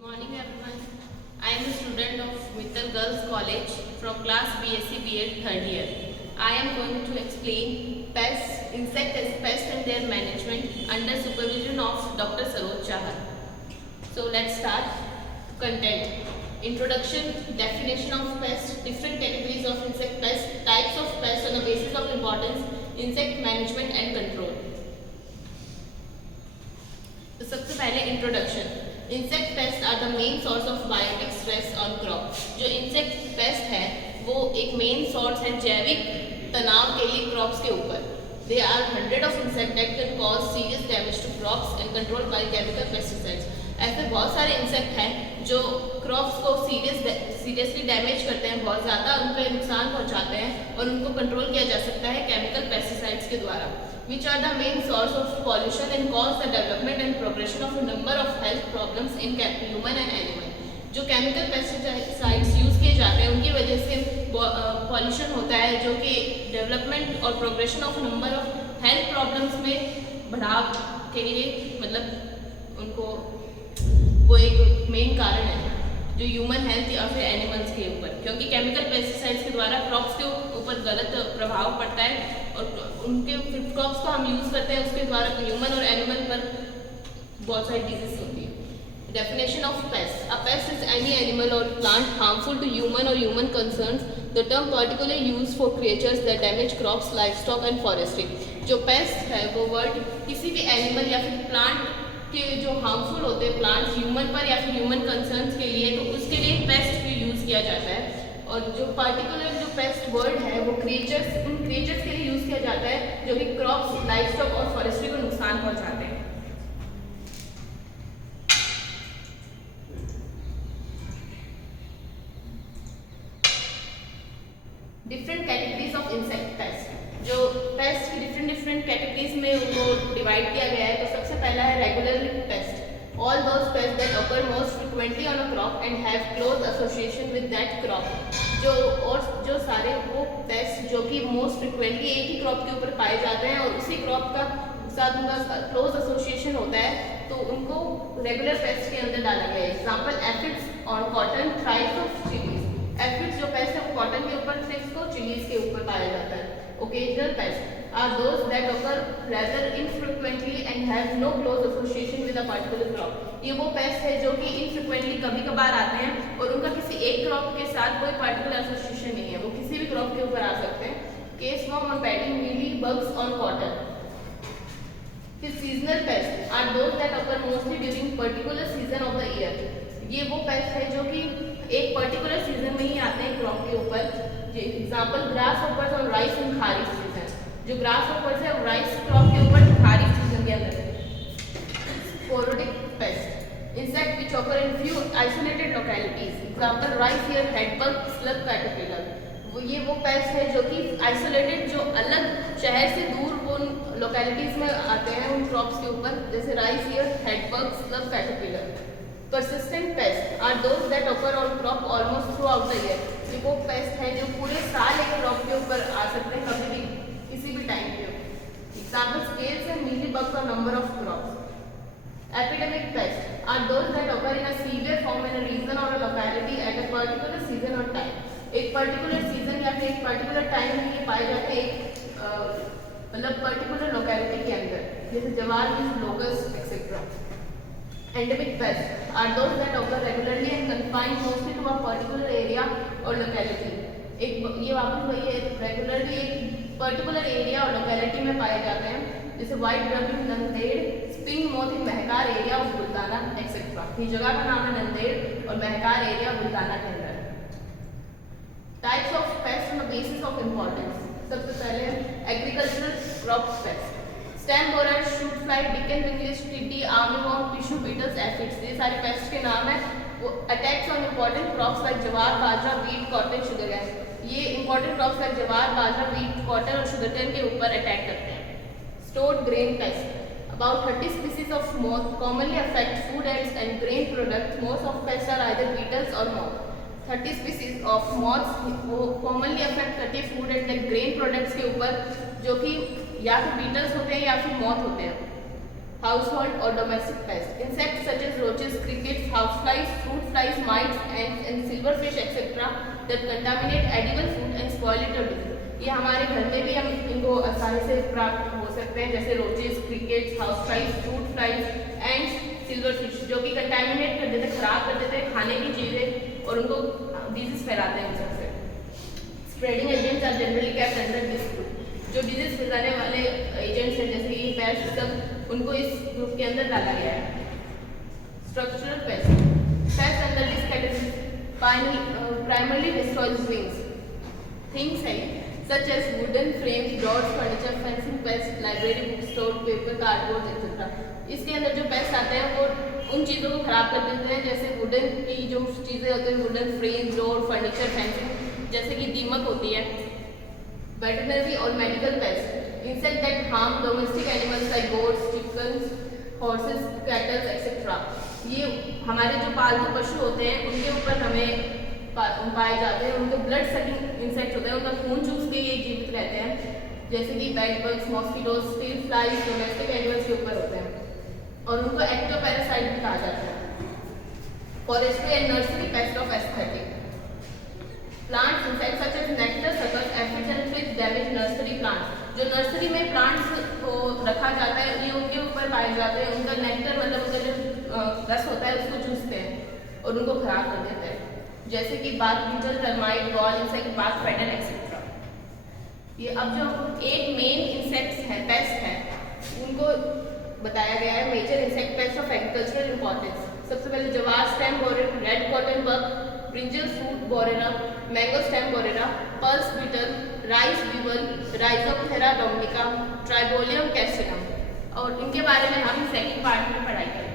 Good morning everyone. I am a student of Mittal Girls College from class BSc B.Ed third year. I am going to explain pests, insect pests and their management under supervision of Dr. Saroj Chahar. So let's start. Content. Introduction, definition of pests, different categories of insect pests, types of pests on the basis of importance, insect management and control. तो सबसे पहले introduction. Insect pest are the main source of biotic stress on crop. जो insect pest है वो एक main source है जैविक तनाव के लिए क्रॉप्स के ऊपर. They are hundred of insect that can cause serious damage to crops and control by chemical pesticides. ऐसे बहुत सारे इंसेक्ट हैं जो क्रॉप्स को सीरियसली डैमेज करते हैं, बहुत ज़्यादा उन पर नुकसान पहुंचाते हैं और उनको कंट्रोल किया जा सकता है केमिकल पेस्टिसाइड्स के द्वारा. Which are the main source of pollution and cause the development and progression of a number of health problems in human and animal. जो केमिकल पेस्टिसाइड्स यूज़ किए जाते हैं उनकी वजह से पॉल्यूशन होता है जो कि डेवलपमेंट और progression of number of health problems में बढ़ाव के लिए मतलब उनको वो एक मेन कारण है जो ह्यूमन हेल्थ या फिर एनिमल्स के ऊपर, क्योंकि केमिकल पेस्टिसाइड्स के द्वारा क्रॉप्स के ऊपर गलत प्रभाव पड़ता है और उनके क्रॉप्स को हम यूज़ करते हैं उसके द्वारा ह्यूमन और एनिमल पर बहुत सारी डिजीज होती है. Definition of paste. A paste is any animal और प्लांट हार्मफुल टू ह्यूमन और human concerns. The term particularly used for creatures that damage crops, livestock and forestry. जो पेस्ट है वो वर्ड किसी भी एनिमल या फिर प्लांट के जो हार्मफुल होते हैं प्लांट्स ह्यूमन पर या फिर ह्यूमन कंसर्न्स के लिए, तो उसके लिए पेस्ट भी यूज़ किया जाता है. और जो पार्टिकुलर जो पेस्ट वर्ड है वो क्रिएचर्स, उन क्रिएचर्स के लिए यूज़ किया जाता है जो कि क्रॉप्स, लाइवस्टॉक और फॉरेस्ट्री को नुकसान पहुंचाते हैं. Different categories of insect pest. जो पेस्ट की डिफरेंट कैटेगरीज में उनको डिवाइड किया गया है. तो सबसे पहला है regular paste. All those pests that occur most frequently on a crop and have close association with that crop. जो सारे वो पेस्ट जो कि मोस्ट फ्रिक्वेंटली एक ही क्रॉप के ऊपर पाए जाते हैं और उसी क्रॉप का साथ उनका क्लोज एसोसिएशन होता है, तो उनको रेगुलर पेस्ट के अंदर डाला गया है. Example aphids on cotton, thrives of chillies. Aphids जो पेस्ट है वो कॉटन के ऊपर, थ्रिप्स को चिलीज के ऊपर पाया जाता है. Occasional paste are those that occur rather infrequently and have no close association with a particular crop. ये वो पेस्ट है जो कि infrequently कभी कभार आते हैं और उनका किसी एक क्रॉप के साथ कोई particular association नहीं है, वो किसी भी क्रॉप के ऊपर आ सकते हैं. Case worm on paddy, mealy bugs on cotton. फिर seasonal pests are those that occur mostly during particular season of the year. ये वो पेस्ट है जो कि एक पर्टिकुलर सीजन में ही आते हैं क्रॉप के ऊपर. एग्जाम्पल ग्रास होपर्स और राइस इन खारिफ सीजन. जो ग्रास होपर्स है राइस क्रॉप के ऊपर खारिफ सीजन के अंदर. Sporadic pest insect which occur in few isolated localities. Example rice ear head bug, slug caterpillar. ये वो पेस्ट है जो कि आइसोलेटेड, जो अलग शहर से दूर वो लोकेलिटीज में आते हैं उन क्रॉप्स के ऊपर, जैसे rice ear head bug, slug caterpillar. Persistent pests are those that occur on crop almost throughout the year. ये वो पेस्ट है जो पूरे साल एक क्रॉप के ऊपर आ सकते हैं कभी भी किसी भी टाइम पे. Example scales and mealy bugs और number of crops. Epidemic pests are those that occur in a severe form in a region or a locality at a particular season or time. एक particular season या फिर एक particular time में ये पाए जाते हैं एक मतलब पर्टिकुलर लोकेलिटी के अंदर, जैसे जवार, locust etcetera. Endemic pests are those that occur regularly and confined mostly to a particular area or locality. एक ये वापस वही है, रेगुलरली एक पर्टिकुलर एरिया और लोकेलिटी में पाए जाते हैं, जैसे वाइट ड्रबिंग, Nanded, spring moth in Mehkar area of Buldhana etcetera. ये जगह का नाम है नंदेड़ और महकार एरिया बुल्गाना के अंदर. Types of pest on the basis of importance. सबसे पहले agricultural crop pest. Stem borer, shoot fly, Deccan wingless, टिड्डी, आर्मीवॉर्म, टिश्यू बीटल्स, एफिड्स. ये सारे पेस्ट के नाम है. वो attacks on important crops like जवार, बाजरा, वीट, कॉटन, शुगर है. ये इंपॉर्टेंट क्रॉप्स लाइक जवार, बाजरा, वीट, कॉटन और शुगरकेन के ऊपर अटैक करते हैं. Stored grain paste. About 30 species of moth commonly affect food ends and grain products. Most of pests are either beetles or moth. 30 species of moths वो commonly affect करती है food and like grain products के ऊपर, जो कि या तो beetles होते हैं या फिर moth होते हैं. Household or domestic pests. Insects such as roaches, crickets, houseflies, flies, mites, ants and silverfish etc. that contaminate edible food and spoil it or disease. ये हमारे घर में भी हम इनको आसानी से प्राप्त हो सकते हैं, जैसे roaches, crickets, house flies, fruit flies, ants, silverfish, जो कि कंटामिनेट कर देते, खराब कर देते हैं खाने की चीज़ें और उनको डिजीज फैलाते हैं सबसे। Spreading agents are generally kept under this group, जो डिजीज फैलाने वाले एजेंट्स हैं जैसे कि पेस्ट, सब उनको इस ग्रुप के अंदर डाला गया है। Structural paste under this category primarily destroys things है such as wooden frames, doors, furniture, fencing pests, library, bookstore, paper, cardboard etc. इसके अंदर जो पेस्ट आते हैं वो उन चीज़ों को खराब कर देते हैं, जैसे वुडन की जो चीज़ें होती हैं, wooden frame, door, furniture, fencing, जैसे कि दीमक होती है। वेटरनरी और medical paste, insect that harm domestic animals like goats, chickens, horses, kettles etcetera. ये हमारे जो पालतू पशु होते हैं उनके ऊपर हमें पाए जाते हैं, उनके ब्लड सकिंग इंसेक्ट होते हैं, उनका खून चूस के ये जीवित रहते हैं, जैसे कि bed bugs, mosquitoes, steel flies domestic animals के ऊपर होते हैं और उनको एक्टोपैरासाइट भी कहा जाता है। Forestry and nursery pest of aesthetic plants insect such as nectar, suckers, aphids and fish damage nursery plants. जो नर्सरी में प्लांट्स को रखा जाता है ये उनके ऊपर पाए जाते हैं, उनका नेक्टर मतलब उनका जो रस होता है उसको चूसते हैं और उनको खराब कर देते हैं, जैसे कि bath beetle, termite, gall insect, bath spider etcetera. ये अब जो 8 मेन इंसेक्ट्स हैं, पेस्ट हैं, उनको बताया गया है, major insect pest of agricultural importance. सबसे पहले jowar stem borer, red cotton bug, brinjal fruit borer, mango stem borer, pulse beetle, rice weevil, Rhyzopertha dominica, Tribolium castaneum. और इनके बारे में हम सेकंड पार्ट में पढ़ाई करेंगे।